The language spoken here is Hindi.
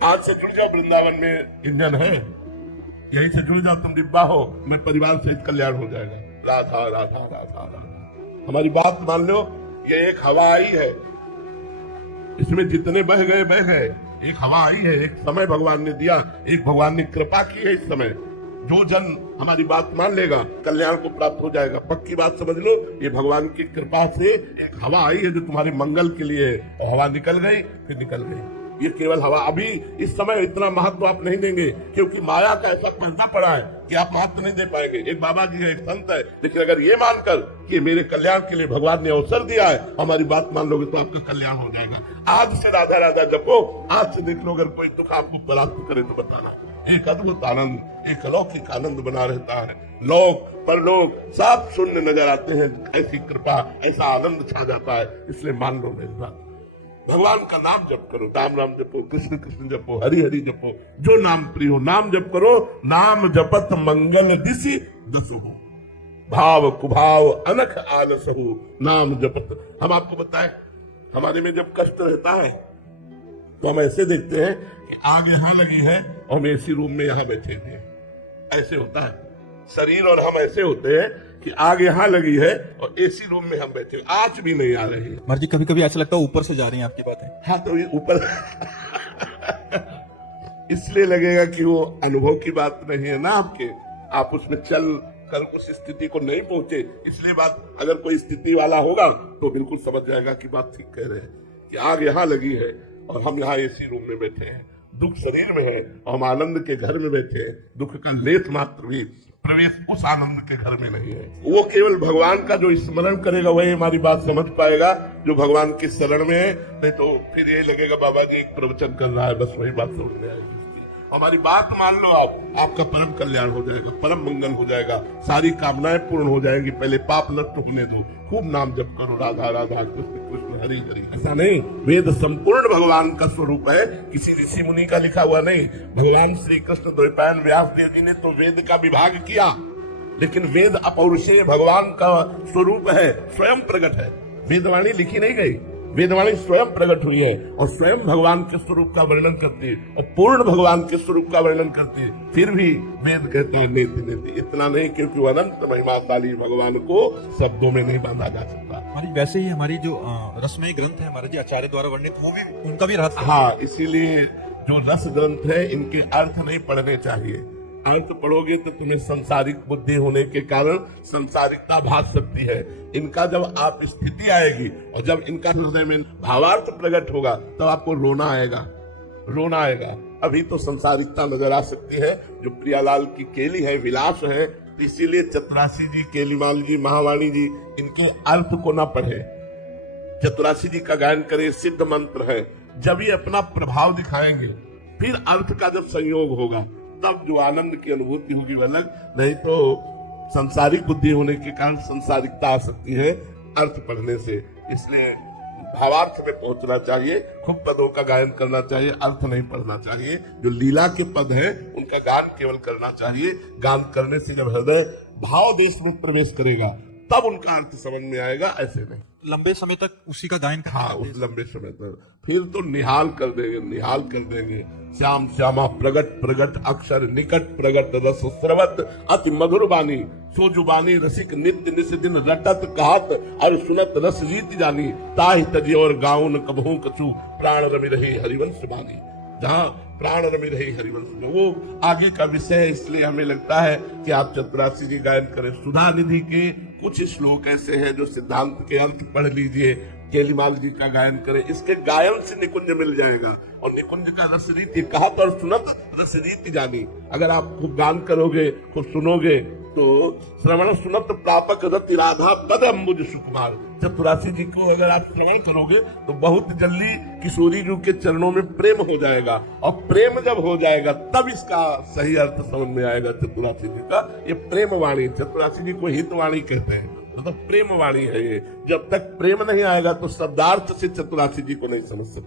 आज से जुड़ जाओ, वृंदावन में इंजन है, यहीं से जुड़ जाओ, तुम डिब्बा हो, मैं परिवार सहित कल्याण हो जाएगा। राधा राधा राधा राधा। हमारी बात मान लो, ये एक हवा आई है, इसमें जितने बह गए, एक हवा आई है, एक समय भगवान ने दिया, एक भगवान ने कृपा की है। इस समय जो जन हमारी बात मान लेगा कल्याण को प्राप्त हो जाएगा। पक्की बात समझ लो, ये भगवान की कृपा से एक हवा आई है जो तुम्हारे मंगल के लिए है, और हवा निकल गई, फिर निकल गई। ये केवल हवा, अभी इस समय इतना महत्व आप नहीं देंगे क्योंकि माया का ऐसा पहना पड़ा है कि आप महत्व नहीं दे पाएंगे। एक बाबा जी है, एक संत है, लेकिन अगर ये मानकर कि मेरे कल्याण के लिए भगवान ने अवसर दिया है, हमारी बात मान लोगे तो आपका कल्याण हो जाएगा। आज से राधा राधा जपो, आज से देख लो, अगर कोई दुख आपको प्राप्त करे तो बताना। एक अद्भुत आनंद, एक अलौकिक आनंद बना रहता है। लोक परलोक सब शून्य नजर आते हैं, ऐसी कृपा, ऐसा आनंद छा जाता है। इसलिए मान लो मेरी बात, भगवान का नाम जप करो, राम राम जपो, कृष्ण कृष्ण जपो, हरि हरि जपो, जो नाम प्रिय हो नाम जप करो। नाम जपत मंगल दिशि दसु, भाव कुभाव अनख आलसहु, नाम जपत। हम आपको बताएं, हमारे में जब कष्ट रहता है तो हम ऐसे देखते हैं कि आग यहाँ लगी है और हम एसी रूम में यहाँ बैठे हुए हैं। ऐसे होता है शरीर, और हम ऐसे होते हैं कि आग यहाँ लगी है और एसी रूम में हम बैठे, आज भी नहीं आ रही है। महाराज जी कभी कभी ऐसा लगता है ऊपर से जा रही हैं आपकी बातें। हाँ, तो ये ऊपर इसलिए लगेगा कि वो अनुभव की बात नहीं है ना आपके, आप उसमें चल कर उस स्थिति को नहीं पहुंचे। इसलिए बात, अगर कोई स्थिति वाला होगा तो बिल्कुल समझ जाएगा कि बात ठीक कह रहे हैं कि आग यहाँ लगी है और हम यहाँ एसी रूम में बैठे हैं, दुख शरीर में है और हम आनंद के घर में बैठे हैं। दुख का लेस मात्र भी प्रवेश उस आनंद के घर में नहीं है। वो केवल भगवान का जो स्मरण करेगा वही हमारी बात समझ पाएगा, जो भगवान के शरण में है। नहीं तो फिर ये लगेगा बाबा जी एक प्रवचन कर रहा है, बस वही बात समझ में आएगी। हमारी बात मान लो आप, आपका परम कल्याण हो जाएगा, परम मंगल हो जाएगा, सारी कामनाएं पूर्ण हो जाएंगी। पहले पाप नष्ट होने दो, खूब नाम जप करो, राधा राधा कृष्ण कृष्ण हरि हरि। ऐसा नहीं, वेद संपूर्ण भगवान का स्वरूप है, किसी ऋषि मुनि का लिखा हुआ नहीं। भगवान श्री कृष्ण द्वैपायन व्यास देव जी ने तो वेद का विभाग किया, लेकिन वेद अपौरुषेय भगवान का स्वरूप है, स्वयं प्रकट है। वेदवाणी लिखी नहीं गई, वेदवाणी स्वयं प्रकट हुई है और स्वयं भगवान के स्वरूप का वर्णन करती है और पूर्ण भगवान के स्वरूप का वर्णन करती है। फिर भी वेद कहता है नेति नेति, इतना नहीं, क्योंकि वो अनंत महिमाशाली भगवान को शब्दों में नहीं बांधा जा सकता। हमारी वैसे ही हमारी जो रसमयी ग्रंथ है महाराज जी आचार्य द्वारा वर्णित, वो भी उनका भी रहस्य। हाँ, इसीलिए जो रस ग्रंथ है इनके अर्थ नहीं पढ़ने चाहिए। अर्थ पढ़ोगे तो तुम्हें संसारिक बुद्धि होने के कारण संसारिकता भाग सकती है। इनका जब आप स्थिति आएगी और जब इनका हृदय में भावार्थ प्रकट होगा तब आपको रोना आएगा, रोना आएगा। अभी तो संसारिकता नजर आ सकती है, जो प्रियालाल की केली है, विलास है। इसीलिए चतुरासी जी, केलीमाल जी, महावाणी जी इनके अर्थ को ना पढ़े, चतुरासी जी का गायन करे, सिद्ध मंत्र है। जब ये अपना प्रभाव दिखाएंगे, फिर अर्थ का जब संयोग होगा तब जो आनंद की अनुभूति होगी वो अलग। नहीं तो संसारिक बुद्धि होने के कारण संसारिकता आ सकती है अर्थ पढ़ने से। इसलिए भावार्थ में पहुंचना चाहिए, खूब पदों का गायन करना चाहिए, अर्थ नहीं पढ़ना चाहिए। जो लीला के पद हैं उनका गान केवल करना चाहिए। गान करने से जब हृदय भाव देश में प्रवेश करेगा तब उनका अर्थ समझ में आएगा, ऐसे नहीं। लंबे समय तक उसी का गायन करना। हाँ, उस लंबे समय तक फिर तो निहाल कर देंगे, निहाल कर देंगे। श्याम श्यामा प्रगट प्रगट अक्षर निकट प्रगट रस स्रवत अति मधुर बानी, सो जुबानी रसिक नित्य निस दिन रटत कहत और सुनत रस रीत जानी, ताहि तजी और गाउन कबहू कछु प्राण रमि रही हरिवंश बानी। जहाँ प्राण रमि रही हरिवंश में, वो आगे का विषय है। इसलिए हमें लगता है कि आप चतुरासी जी गायन करें। सुधा निधि के कुछ श्लोक ऐसे हैं जो सिद्धांत के अंत पढ़ लीजिए, केलीमाल जी का गायन करें, इसके गायन से निकुंज मिल जाएगा। और निकुंज का रस रीति कहत और सुनत रस रीति जानी। अगर आप खूब गान करोगे, खूब सुनोगे तो श्रवण सुनत प्रापक रति राधा पद अम्बुज सुकुमार। चतुरासी जी को अगर आप श्रवण करोगे तो बहुत जल्दी किशोरी जी के चरणों में प्रेम हो जाएगा, और प्रेम जब हो जाएगा तब इसका सही अर्थ समझ में आएगा। चतुरासी जी का ये प्रेम वाणी, चतुरासी जी को हितवाणी कहते हैं, मतलब प्रेम वाणी है ये। जब तक प्रेम नहीं आएगा तो शब्दार्थ से चतुरासी जी को नहीं समझ सकते।